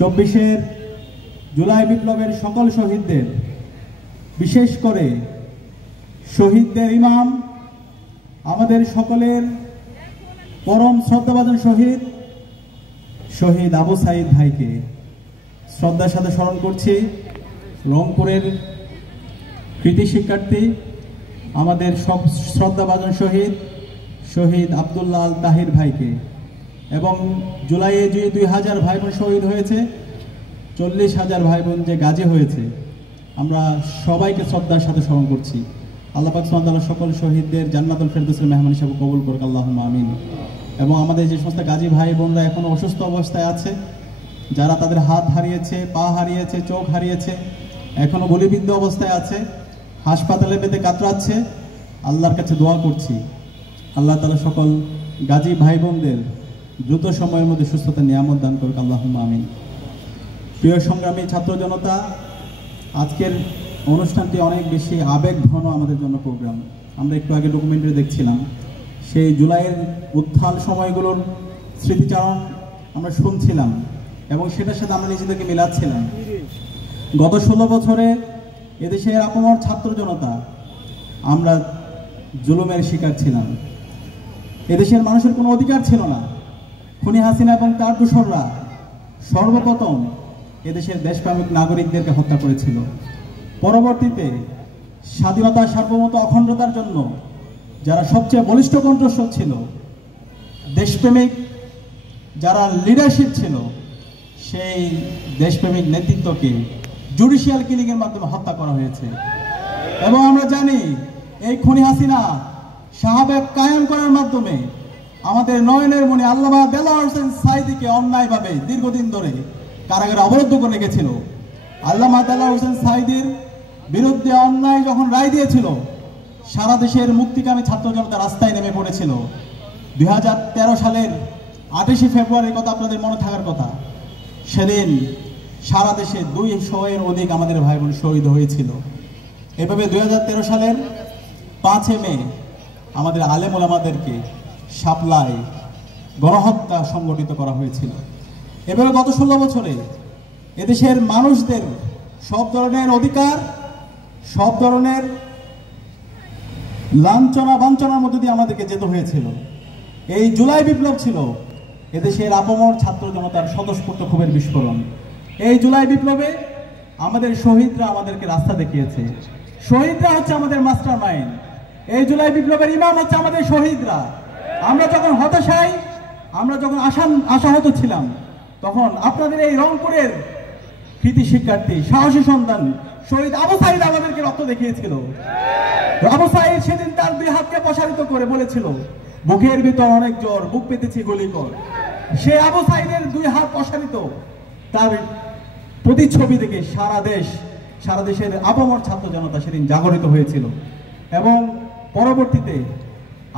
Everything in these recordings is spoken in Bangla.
24 জুলাই বিপ্লবের সকল শহীদদের, বিশেষ করে শহীদদের ইমাম, আমাদের সকলের পরম শ্রদ্ধাভাজন শহীদ আবু সাঈদ ভাইকে শ্রদ্ধার সাথে স্মরণ করছি। রংপুরের কৃতি শিক্ষার্থী, আমাদের সব শ্রদ্ধাভাজন শহীদ আব্দুল্লাহ আল তাহির ভাইকে, এবং জুলাইয়ে যে 2000 ভাই বোন শহীদ হয়েছে, 40,000 ভাই বোন যে গাজী হয়েছে, আমরা সবাইকে শ্রদ্ধার সাথে স্মরণ করছি। আল্লাহ পাক সুবহানাহু ওয়া তাআলা সকল শহীদদের জান্নাতুল ফেরদৌসের মেহমান হিসেবে কবুল করুক, আল্লাহুম্মা আমিন। এবং আমাদের যে সমস্ত গাজী ভাই বোনরা এখনো অসুস্থ অবস্থায় আছে, যারা তাদের হাত হারিয়েছে, পা হারিয়েছে, চোখ হারিয়েছে, এখনো গুলিবিদ্ধ অবস্থায় আছে, হাসপাতালে পেতে কাতরাচ্ছে, আল্লাহর কাছে দোয়া করছি আল্লাহ তাআলা সকল গাজী ভাই বোনদের দ্রুত সময়ের মধ্যে সুস্থতা নিয়ামত দান করুক, আল্লাহুম্মা আমিন। প্রিয় সংগ্রামী ছাত্র জনতা, আজকের অনুষ্ঠানটি অনেক বেশি আবেগঘন আমাদের জন্য প্রোগ্রাম। আমরা একটু আগে ডকুমেন্টারি দেখছিলাম, সেই জুলাইয়ের উত্থাল সময়গুলোর স্মৃতিচারণ আমরা শুনছিলাম এবং সেটার সাথে আমরা নিজেদেরকে মিলাচ্ছিলাম। গত 16 বছরে এদেশের আপামর ছাত্র জনতা আমরা জুলুমের শিকার ছিলাম। এদেশের মানুষের কোনো অধিকার ছিল না। খুনি হাসিনা এবং তার দোসররা সর্বপ্রথম এদেশের দেশপ্রেমিক নাগরিকদেরকে হত্যা করেছিল। পরবর্তীতে স্বাধীনতা, সার্বভৌমত্ব, অখণ্ডতার জন্য যারা সবচেয়ে বলিষ্ঠ কণ্ঠস্বর ছিল, দেশপ্রেমিক যারা লিডারশিপ ছিল, সেই দেশপ্রেমিক নেতৃত্বকে জুডিশিয়াল কিলিংয়ের মাধ্যমে হত্যা করা হয়েছে। এবং আমরা জানি এই খুনি হাসিনা শাহাবাগ কায়েম করার মাধ্যমে আমাদের নয়নের মণি আল্লামা দেলোয়ার হোসেন সাঈদীকে অন্যায়ভাবে দীর্ঘদিন ধরে কারাগারে অবরুদ্ধ করে রেখেছিল। আল্লামা দেলোয়ার হোসেন সাঈদীর বিরুদ্ধে অন্যায় যখন রায় দিয়েছিল, সারা দেশের মুক্তিকামী ছাত্র জনতা রাস্তায় নেমে পড়েছিল। 2013 সালের 28 ফেব্রুয়ারির কথা আপনাদের মনে থাকার কথা। সেদিন সারা দেশে 200-এর অধিক আমাদের ভাই বোন শহীদ হয়েছিল। এভাবে 2013 সালের 5 মে আমাদের আলেম ওলামাদেরকে শাপলায় গণহত্যা সংগঠিত করা হয়েছিল। এভাবে গত 16 বছরে এদেশের মানুষদের সব ধরনের অধিকার, সব ধরনের লাঞ্ছনা বাঞ্ছনার মধ্যে দিয়ে আমাদেরকে যেতে হয়েছিল। এই জুলাই বিপ্লব ছিল এদেশের আপামর ছাত্র জনতার স্বতঃস্ফূর্ত ক্ষোভের বিস্ফোরণ। এই জুলাই বিপ্লবে আমাদের শহীদরা আমাদেরকে রাস্তা দেখিয়েছে। শহীদরা হচ্ছে আমাদের মাস্টার মাইন্ড। এই জুলাই বিপ্লবের ইমাম হচ্ছে আমাদের শহীদরা। আমরা যখন হতাশায়, আমরা যখন আশাহত ছিলাম, তখন আপনাদের এই রংপুরের কৃতি শিক্ষার্থী, সাহসী সন্তান শহীদ আবু সাঈদ আমাদেরকে রক্ত দেখিয়েছিল। আবু সাঈদ সেদিন তার 2 হাতকে প্রসারিত করে বলেছিল, বুকের ভিতর অনেক জ্বর, বুক পেতেছি গুলি কর। সে আবু সাঈদের 2 হাত প্রসারিত, তার প্রতিচ্ছবি থেকে সারা দেশের আপামর ছাত্র জনতা সেদিন জাগরিত হয়েছিল। এবং পরবর্তীতে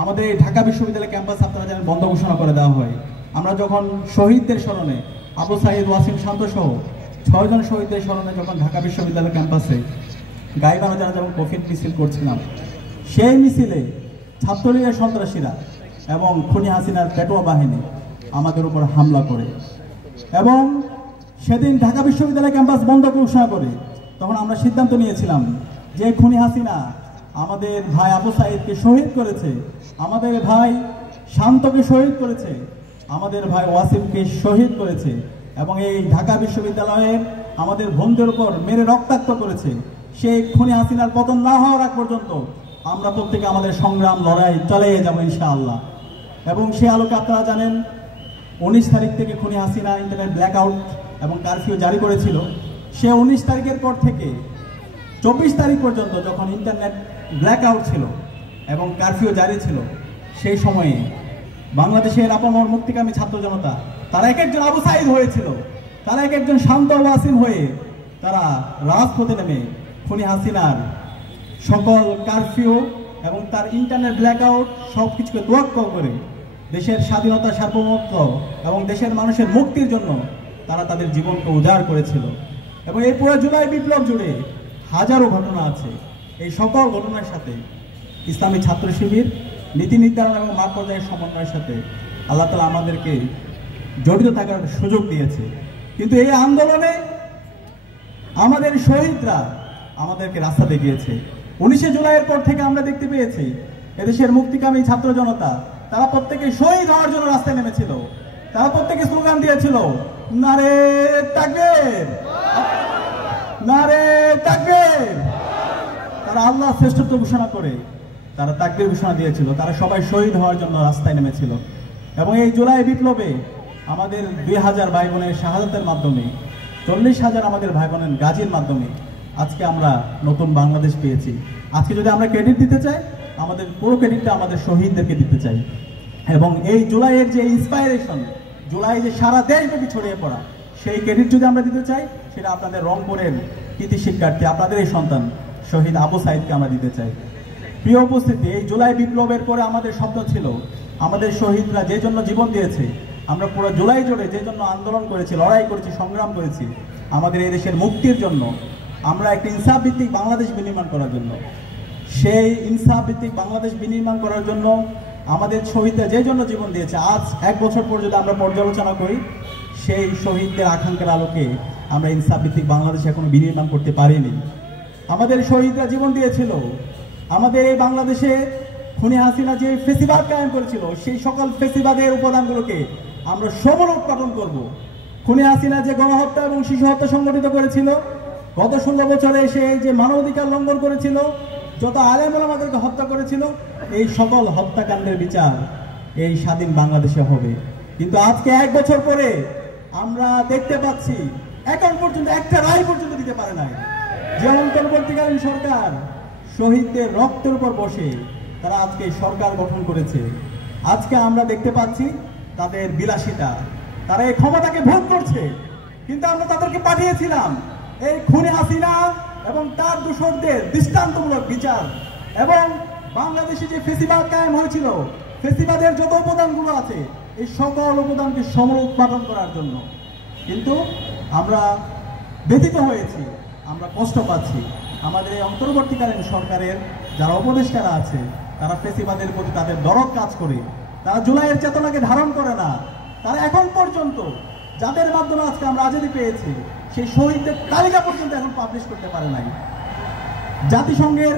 আমাদের এই ঢাকা বিশ্ববিদ্যালয় ক্যাম্পাস আপনারা জানেন বন্ধ ঘোষণা করে দেওয়া হয়। আমরা যখন শহীদদের স্মরণে, আবু সাঈদ, ওয়াসিম শান্ত সহ 6 জন শহীদদের স্মরণে যখন ঢাকা বিশ্ববিদ্যালয় ক্যাম্পাসে গাইবানা জানা যেমন কফিন মিছিল করছিলাম, সেই মিছিলে ছাত্রলীগের সন্ত্রাসীরা এবং খুনি হাসিনার পেটোয়া বাহিনী আমাদের উপর হামলা করে এবং সেদিন ঢাকা বিশ্ববিদ্যালয় ক্যাম্পাস বন্ধ ঘোষণা করে। তখন আমরা সিদ্ধান্ত নিয়েছিলাম যে খুনি হাসিনা আমাদের ভাই আবু সাঈদকে শহীদ করেছে, আমাদের ভাই শান্তকে শহীদ করেছে, আমাদের ভাই ওয়াসিমকে শহীদ করেছে এবং এই ঢাকা বিশ্ববিদ্যালয়ের আমাদের বন্ধুদের উপর মেরে রক্তাক্ত করেছে। সেই খুনি হাসিনার পতন না হওয়ার আগ পর্যন্ত আমরা প্রত্যেকে আমাদের সংগ্রাম, লড়াই চালিয়ে যাব ইনশাআল্লাহ। এবং সে আলোকে আপনারা জানেন 19 তারিখ থেকে খুনি হাসিনা ইন্টারনেট ব্ল্যাকআউট এবং কারফিউ জারি করেছিল। সে 19 তারিখের পর থেকে 24 তারিখ পর্যন্ত যখন ইন্টারনেট ব্ল্যাকআউট ছিল এবং কারফিউ জারি ছিল, সেই সময়ে বাংলাদেশের আপামর মুক্তিকামী ছাত্র জনতা তারা এক একজন আবু সাঈদ হয়েছিল, তারা এক একজন শান্ত ওয়াসিম হয়ে তারা রাজপথে নেমে খুনি হাসিনার সকল কারফিউ এবং তার ইন্টারনেট ব্ল্যাকআউট সব কিছুকে তোয়াক্কা করে দেশের স্বাধীনতা, সার্বভৌমত্ব এবং দেশের মানুষের মুক্তির জন্য তারা তাদের জীবনকে উজাড় করেছিল। এবং এই পুরো জুলাই বিপ্লব জুড়ে হাজারো ঘটনা আছে। এই সকল ঘটনার সাথে ইসলামী ছাত্র শিবির নীতি নির্ধারণ এবং মাঠ পর্যায়ের সমন্বয়ের সাথে আল্লাহ তাআলা আমাদেরকে জড়িত থাকার সুযোগ দিয়েছে। কিন্তু এই আন্দোলনে আমাদের শহীদরা আমাদেরকে রাস্তা দেখিয়েছে। 19শে জুলাইয়ের পর থেকে আমরা দেখতে পেয়েছি এদেশের মুক্তিকামী ছাত্র জনতা তারা প্রত্যেকে শহীদ হওয়ার জন্য রাস্তায় নেমেছিল। তারা প্রত্যেকে স্লোগান দিয়েছিল, নারে তাকবীর, নারে তাকবীর। তারা আল্লাহ শ্রেষ্ঠত্ব ঘোষণা করে তারা তাকবীর ঘোষণা দিয়েছিল। তারা সবাই শহীদ হওয়ার জন্য রাস্তায় নেমেছিল। এবং এই জুলাই বিপ্লবে আমাদের 2000 ভাই বোনের শাহাদাতের মাধ্যমে, 40,000 আমাদের ভাই বোনের গাজীর মাধ্যমে আজকে আমরা নতুন বাংলাদেশ পেয়েছি। আজকে যদি আমরা ক্রেডিট দিতে চাই, আমাদের পুরো ক্রেডিটটা আমাদের শহীদদেরকে দিতে চাই। এবং এই জুলাইয়ের যে ইন্সপাইরেশন, জুলাই যে সারা দেশব্যাপী ছড়িয়ে পড়া, সেই ক্রেডিট যদি আমরা দিতে চাই, সেটা আপনাদের রংপুরের কৃতি শিক্ষার্থী, আপনাদের এই সন্তান শহীদ আবু সাইদকে আমরা দিতে চাই। প্রিয় উপস্থিতি, এই জুলাই বিপ্লবের পরে আমাদের স্বপ্ন ছিল, আমাদের শহীদরা যে জন্য জীবন দিয়েছে, আমরা পুরো জুলাই জুড়ে যে জন্য আন্দোলন করেছি, লড়াই করেছি, সংগ্রাম করেছি, আমাদের এই দেশের মুক্তির জন্য, আমরা একটা ইনসাফ ভিত্তিক বাংলাদেশ বিনির্মাণ করার জন্য, সেই ইনসাফ ভিত্তিক বাংলাদেশ বিনির্মাণ করার জন্য আমাদের শহীদরা যে জন্য জীবন দিয়েছে, আজ 1 বছর পর যদি আমরা পর্যালোচনা করি, সেই শহীদদের আকাঙ্ক্ষার আলোকে আমরা ইনসাফ ভিত্তিক বাংলাদেশ এখনো বিনির্মাণ করতে পারিনি। আমাদের শহীদরা জীবন দিয়েছিল আমাদের এই বাংলাদেশে খুনি হাসিনা যে ফেসিবাদ কায়েম করেছিল, সেই সকল ফেসিবাদের উপাদানগুলোকে আমরা সমূল উৎপাদন করব। খুনি হাসিনা যে গণহত্যা এবং শিশু হত্যা সংগঠিত করেছিল, গত 16 বছরে সে যে মানবাধিকার লঙ্ঘন করেছিল, যত আলেম ওলামাদেরকে হত্যা করেছিল, এই সকল হত্যাকাণ্ডের বিচার এই স্বাধীন বাংলাদেশে হবে। কিন্তু আজকে 1 বছর পরে আমরা দেখতে পাচ্ছি এখন পর্যন্ত একটা রায় পর্যন্ত দিতে পারে নাই। যে অন্তর্বর্তীকালীন সরকার শহীদদের রক্তের উপর বসে তারা আজকে সরকার গঠন করেছে, আজকে আমরা দেখতে পাচ্ছি তাদের বিলাসিতা, তারা এই ক্ষমতাকে ভোগ করছে। কিন্তু আমরা তাদেরকে পাঠিয়েছিলাম এই খুনি হাসিনা এবং তার দোসরদের দৃষ্টান্তমূলক বিচার এবং বাংলাদেশে যে ফেসিবাদ কায়েম হয়েছিল, ফেসিবাদের যত উপাদানগুলো আছে, এই সকল উপাদানকে সমূল উৎপাদন করার জন্য। কিন্তু আমরা ব্যথিত হয়েছি, আমরা কষ্ট পাচ্ছি। আমাদের এই অন্তর্বর্তীকালীন সরকারের যারা উপদেষ্টারা আছে, তারা ফেসিবাদের প্রতি তাদের দরদ কাজ করে, তারা জুলাইয়ের চেতনাকে ধারণ করে না। তারা এখন পর্যন্ত যাদের মাধ্যমে আজকে আমরা আজাদি পেয়েছি, সেই শহীদদের তালিকা পর্যন্ত এখন পাবলিশ করতে পারে নাই। জাতিসংঘের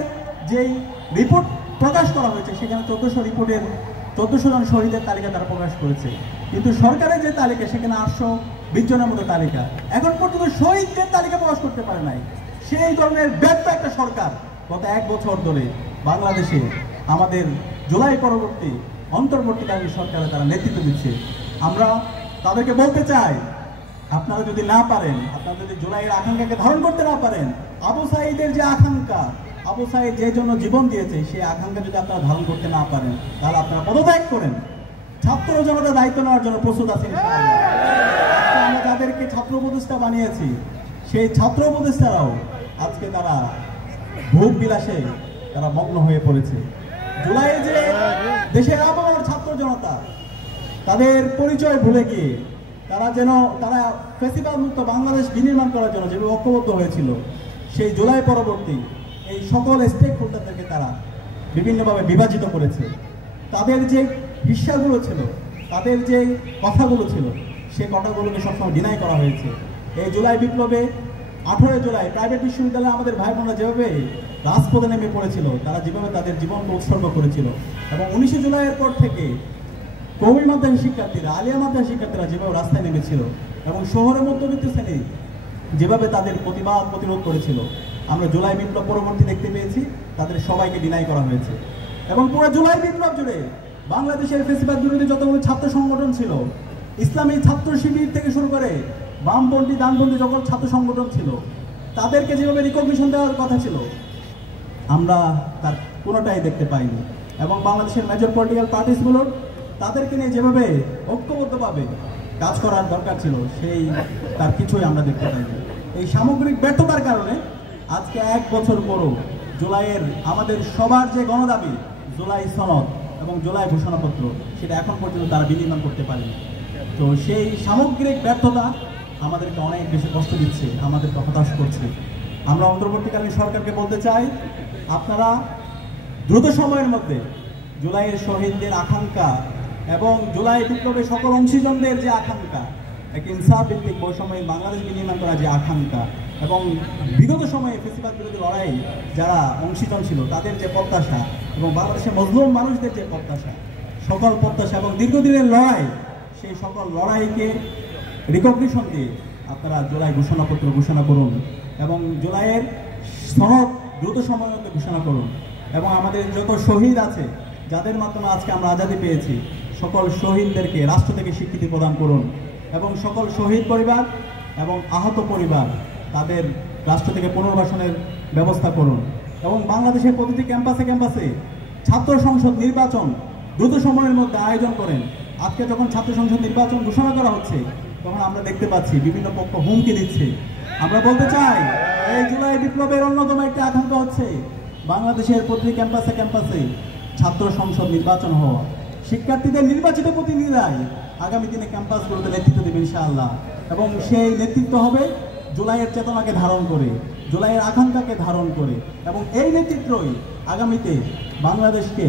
যেই রিপোর্ট প্রকাশ করা হয়েছে, সেখানে 1400 জন শহীদের তালিকা তারা প্রকাশ করেছে। কিন্তু সরকারের যে তালিকা, সেখানে 820 জনের মতো তালিকা, এখন পর্যন্ত শহীদদের তালিকা প্রকাশ করতে পারে নাই। সেই ধরনের ব্যর্থ একটা সরকার গত 1 বছর ধরে বাংলাদেশে আমাদের জুলাই পরবর্তী অন্তর্বর্তীকালীন সরকারে তারা নেতৃত্ব দিচ্ছে। আমরা তাদেরকে বলতে চাই, আপনারা যদি না পারেন, আপনারা যদি জুলাইয়ের আকাঙ্ক্ষাকে ধারণ করতে না পারেন, আবু সাঈদের যে আকাঙ্ক্ষা, আবু সাঈদ যে জন্য জীবন দিয়েছে, সেই আকাঙ্ক্ষা যদি আপনারা ধারণ করতে না পারেন, তাহলে আপনারা পদত্যাগ করেন। ছাত্র জনতা দায়িত্ব নেওয়ার জন্য প্রস্তুত আছেন ইনশাআল্লাহ। আমরা যাদেরকে ছাত্র উপদেষ্টা বানিয়েছি, সেই ছাত্র উপদেষ্টারাও আজকে তারা ভোগ বিলাসে তারা মগ্ন হয়ে পড়েছে। জুলাইয়ে যে দেশের আবহাওয়ার ছাত্র জনতা তাদের পরিচয় ভুলে গিয়ে তারা ফেসিবাদ মুক্ত বাংলাদেশ বিনির্মাণ করার জন্য যেভাবে ঐক্যবদ্ধ হয়েছিল, সেই জুলাই পরবর্তী এই সকল স্টেক হোল্ডারদেরকে তারা বিভিন্নভাবে বিভাজিত করেছে। তাদের যে হিস্সাগুলো ছিল, তাদের যে কথাগুলো ছিল, সেই কথাগুলোকে সবসময় ডিনাই করা হয়েছে। এই জুলাই বিপ্লবে 18 জুলাই প্রাইভেট বিশ্ববিদ্যালয়ে আমাদের ভাই বোনরা যেভাবে রাজপথে নেমে পড়েছিল, তারা যেভাবে তাদের জীবনকে উৎসর্গ করেছিল, এবং 19শে জুলাইয়ের পর থেকে কওমি মাদ্রাসা শিক্ষার্থীরা, আলিয়া মাদ্রাসা শিক্ষার্থীরা যেভাবে রাস্তায় নেমেছিল, এবং শহরের মধ্যবিত্ত শ্রেণী যেভাবে তাদের প্রতিবাদ প্রতিরোধ করেছিল, আমরা জুলাই বিপ্লব পরবর্তী দেখতে পেয়েছি তাদের সবাইকে ডিনাই করা হয়েছে। এবং পুরো জুলাই বিপ্লব জুড়ে বাংলাদেশের ফেসিবাদ বিরোধী যতগুলো ছাত্র সংগঠন ছিল, ইসলামী ছাত্র শিবির থেকে শুরু করে বামপন্থী ডানপন্থী যখন ছাত্র সংগঠন ছিল, তাদেরকে যেভাবে রিকগনিশন দেওয়ার কথা ছিল, আমরা তার কোনোটাই দেখতে পাইনি। এবং বাংলাদেশের মেজর পলিটিক্যাল পার্টিসগুলোর তাদেরকে নিয়ে যেভাবে ঐক্যবদ্ধভাবে কাজ করার দরকার ছিল, তার কিছুই আমরা দেখতে পাইনি। এই সামগ্রিক ব্যর্থতার কারণে আজকে 1 বছর পরও জুলাইয়ের আমাদের সবার যে গণদাবি, জুলাই সনদ এবং জুলাই ঘোষণাপত্র, সেটা এখন পর্যন্ত তারা বিনির্মাণ করতে পারেনি। তো সেই সামগ্রিক ব্যর্থতা আমাদেরকে অনেক বেশি কষ্ট দিচ্ছে, আমাদেরকে হতাশ করছে। আমরা অন্তর্বর্তীকালীন সরকারকে বলতে চাই, আপনারা দ্রুত সময়ের মধ্যে জুলাইয়ের শহীদদের আকাঙ্ক্ষা এবং জুলাই বিপ্লবের সকল অংশীজনদের যে আকাঙ্ক্ষা, এক ইনসাফ ভিত্তিক বৈষম্যহীন বাংলাদেশ বিনির্মাণ করার যে আকাঙ্ক্ষা এবং বিগত সময়ে ফেসিবাদ বিরোধী লড়াই যারা অংশীদার ছিল তাদের যে প্রত্যাশা এবং বাংলাদেশের মজলুম মানুষদের যে প্রত্যাশা, সকল প্রত্যাশা এবং দীর্ঘদিনের লড়াই, সেই সকল লড়াইকে রিকগনিশন দিয়ে আপনারা জুলাই ঘোষণাপত্র ঘোষণা করুন এবং জুলাইয়ের সনদ দ্রুত সময়ের মধ্যে ঘোষণা করুন এবং আমাদের যত শহীদ আছে যাদের মাধ্যমে আজকে আমরা আজাদি পেয়েছি সকল শহীদদেরকে রাষ্ট্র থেকে স্বীকৃতি প্রদান করুন এবং সকল শহীদ পরিবার এবং আহত পরিবার তাদের রাষ্ট্র থেকে পুনর্বাসনের ব্যবস্থা করুন এবং বাংলাদেশের প্রতিটি ক্যাম্পাসে ক্যাম্পাসে ছাত্র সংসদ নির্বাচন দ্রুত সময়ের মধ্যে আয়োজন করেন। আজকে যখন ছাত্র সংসদ নির্বাচন ঘোষণা করা হচ্ছে তখন আমরা দেখতে পাচ্ছি বিভিন্ন পক্ষ হুমকি দিচ্ছে। আমরা বলতে চাই এই জুলাই বিপ্লবের অন্যতম একটি আকাঙ্ক্ষা হচ্ছে বাংলাদেশের প্রতিটি ক্যাম্পাসে ক্যাম্পাসে ছাত্র সংসদ নির্বাচন হওয়া। শিক্ষার্থীদের নির্বাচিত প্রতিনিধিরাই আগামী দিনে ক্যাম্পাসগুলোতে নেতৃত্ব দেবে ইনশাআল্লাহ এবং সেই নেতৃত্ব হবে জুলাইয়ের চেতনাকে ধারণ করে, জুলাইয়ের আকাঙ্ক্ষাকে ধারণ করে এবং এই নেতৃত্বই আগামীতে বাংলাদেশকে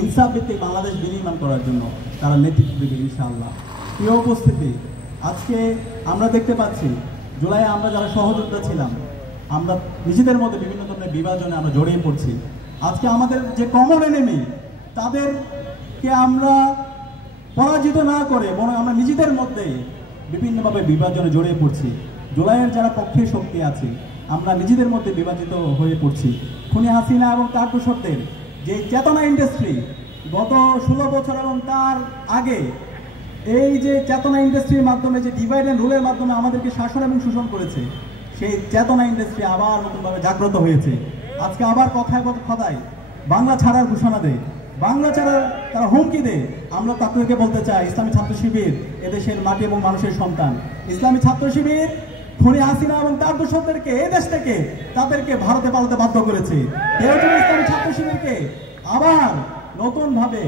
ইনসাফ ভিত্তিক বাংলাদেশ বিনির্মাণ করার জন্য তারা নেতৃত্ব দেবে ইনশাআল্লাহ। প্রিয় উপস্থিতি, আজকে আমরা দেখতে পাচ্ছি জুলাইয়ে আমরা যারা সহযোদ্ধা ছিলাম আমরা নিজেদের মধ্যে বিভিন্ন ধরনের বিভাজনে আমরা জড়িয়ে পড়ছি। আজকে আমাদের যে কমন এনিমি তাদেরকে আমরা পরাজিত না করে বরং আমরা নিজেদের মধ্যে বিভিন্নভাবে বিভাজনে জড়িয়ে পড়ছি। জুলাইয়ের যারা পক্ষে শক্তি আছে আমরা নিজেদের মধ্যে বিভাজিত হয়ে পড়ছি। খুনি হাসিনা এবং তার দোসরদের যে চেতনা ইন্ডাস্ট্রি গত 16 বছর এবং তার আগে এই যে চেতনা ইন্ডাস্ট্রির মাধ্যমে যে ডিভাইড অ্যান্ড রুলের মাধ্যমে আমাদেরকে শাসন এবং শোষণ করেছে সেই চেতনা ইন্ডাস্ট্রি আবার নতুনভাবে জাগ্রত হয়েছে। আজকে আবার কথায় কথায় বাংলা ছাড়ার ঘোষণা দেয়, বাংলা ছাড়ার তারা হুমকি দেয়। আমরা তাদেরকে বলতে চাই ইসলামী ছাত্র শিবির এদেশের মাটি এবং মানুষের সন্তান। ইসলামী ছাত্র শিবির খুনি হাসিনা এবং তার দোসরদেরকে এই দেশ থেকে তাদেরকে ভারতে পালাতে বাধ্য করেছে। কেউ যদি ইসলামী ছাত্র শিবিরকে আবার নতুনভাবে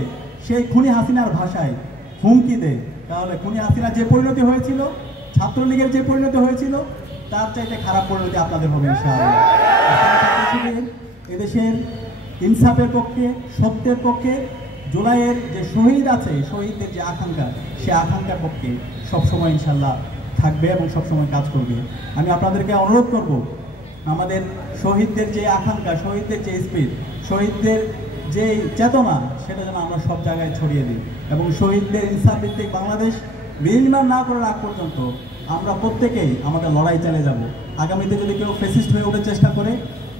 সেই খুনি হাসিনার ভাষায় হুমকি দেয় তাহলে খুনি হাসিনার যে পরিণতি হয়েছিল, ছাত্রলীগের যে পরিণতি হয়েছিল তার চাইতে খারাপ পরিণতি আপনাদের হবে ইনশাআল্লাহ। ছাত্র শিবির এদেশের ইনসাফের পক্ষে, সত্যের পক্ষে, জুলাইয়ের যে শহীদ আছে শহীদদের যে আকাঙ্ক্ষা সে আকাঙ্ক্ষার পক্ষে সবসময় ইনশাআল্লাহ থাকবে এবং সবসময় কাজ করবে। আমি আপনাদেরকে অনুরোধ করব আমাদের শহীদদের যে আকাঙ্ক্ষা, শহীদদের যে স্পিরিট, শহীদদের যে চেতনা সেটা যেন আমরা সব জায়গায় ছড়িয়ে দিই এবং শহীদদের ইনসাফ ভিত্তিক বাংলাদেশ বিনির্মাণ না করার আগ পর্যন্ত আমরা প্রত্যেকেই আমাদের লড়াই চালিয়ে যাব। আগামীতে যদি কেউ ফ্যাসিস্ট হয়ে ওঠার চেষ্টা করে,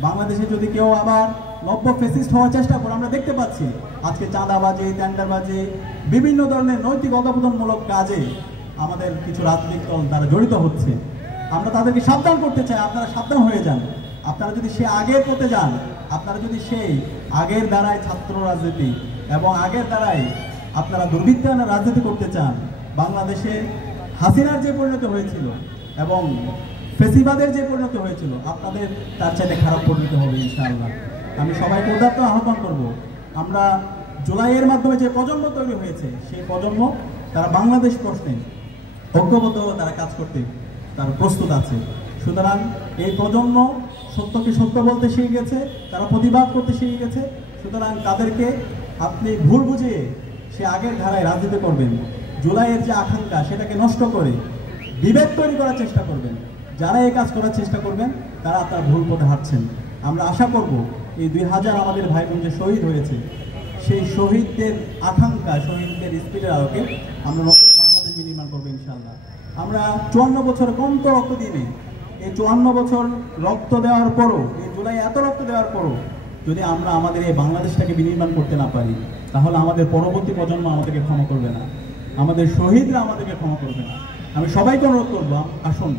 বাংলাদেশে যদি কেউ আবার নব্য ফ্যাসিস্ট হওয়ার চেষ্টা করে, আমরা দেখতে পাচ্ছি আজকে চাঁদাবাজি, টেন্ডারবাজি, বিভিন্ন ধরনের নৈতিক অধঃপতনমূলক কাজে আমাদের কিছু রাজনৈতিক দল দ্বারা জড়িত হচ্ছে। আমরা তাদেরকে সাবধান করতে চাই, আপনারা সাবধান হয়ে যান। আপনারা যদি সে আগের পথে যান, আপনারা যদি সেই আগের দ্বারায় ছাত্র রাজনীতি এবং আগের দ্বারাই আপনারা দুর্বৃত্তায়নের রাজনীতি করতে চান, বাংলাদেশে হাসিনার যে পরিণতি হয়েছিল এবং ফেসিবাদের যে পরিণতি হয়েছিল আপনাদের তার চাইতে খারাপ পরিণতি হবে ইনশাআল্লাহ। আমি সবাইকে উদাত্ত আহ্বান করব, আমরা জুলাইয়ের মাধ্যমে যে প্রজন্ম তৈরি হয়েছে সেই প্রজন্ম তারা বাংলাদেশ প্রশ্নে ঐক্যবদ্ধ তারা কাজ করতে তারা প্রস্তুত আছে। সুতরাং এই প্রজন্ম সত্যকে সত্য বলতে শিখে গেছে, তারা প্রতিবাদ করতে শিখে গেছে। সুতরাং তাদেরকে আপনি ভুল বুঝিয়ে সে আগের ধারায় রাজনীতি করবেন, জুলাইয়ের যে আকাঙ্ক্ষা সেটাকে নষ্ট করে বিভেদ তৈরি করার চেষ্টা করবেন। যারা এই কাজ করার চেষ্টা করবেন তারা আপনার ভুল পথে হাঁটছেন। আমরা আশা করব এই 2000 আমাদের ভাই বোন যে শহীদ হয়েছে সেই শহীদদের আকাঙ্ক্ষা, শহীদদের স্পিরিটের আলোকে আমরা নতুন বাংলাদেশ বিনির্মাণ করবো ইনশাআল্লাহ। আমরা 54 বছর কম তো রক্ত দিনে, এই 54 বছর রক্ত দেওয়ার পরও, এই জুলাই এত রক্ত দেওয়ার পরও যদি আমরা আমাদের এই বাংলাদেশটাকে বিনির্মাণ করতে না পারি তাহলে আমাদের পরবর্তী প্রজন্ম আমাদেরকে ক্ষমা করবে না, আমাদের শহীদরা আমাদেরকে ক্ষমা করবে না। আমি সবাইকে অনুরোধ করবো, আসুন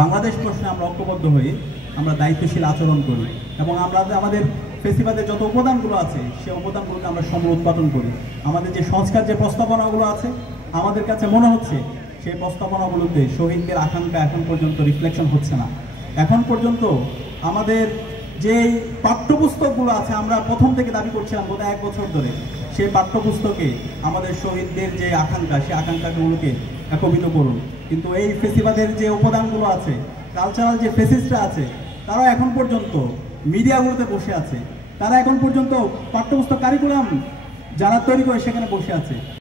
বাংলাদেশ প্রশ্নে আমরা ঐক্যবদ্ধ হয়ে আমরা দায়িত্বশীল আচরণ করি এবং আমরা আমাদের ফেসিবাদের যত উপাদানগুলো আছে সেই উপাদানগুলোকে আমরা সমৃদ্ধ উৎপাদন করি। আমাদের যে সংস্কার যে প্রস্তাবনাগুলো আছে আমাদের কাছে মনে হচ্ছে সেই প্রস্তাবনাগুলোতে শহীদদের আকাঙ্ক্ষা এখন পর্যন্ত রিফ্লেকশন হচ্ছে না। এখন পর্যন্ত আমাদের যে পাঠ্যপুস্তকগুলো আছে আমরা প্রথম থেকে দাবি করছিলাম গত 1 বছর ধরে, সেই পাঠ্যপুস্তকে আমাদের শহীদদের যে আকাঙ্ক্ষা সেই আকাঙ্ক্ষাগুলোকে একত্রিত করুন। কিন্তু এই ফেসিবাদের যে উপাদানগুলো আছে, কালচারাল যে ফেসিস্টরা আছে তারা এখন পর্যন্ত মিডিয়াগুলোতে বসে আছে, তারা এখন পর্যন্ত পাঠ্যপুস্তক কারিকুলাম যারা তৈরি করে সেখানে বসে আছে।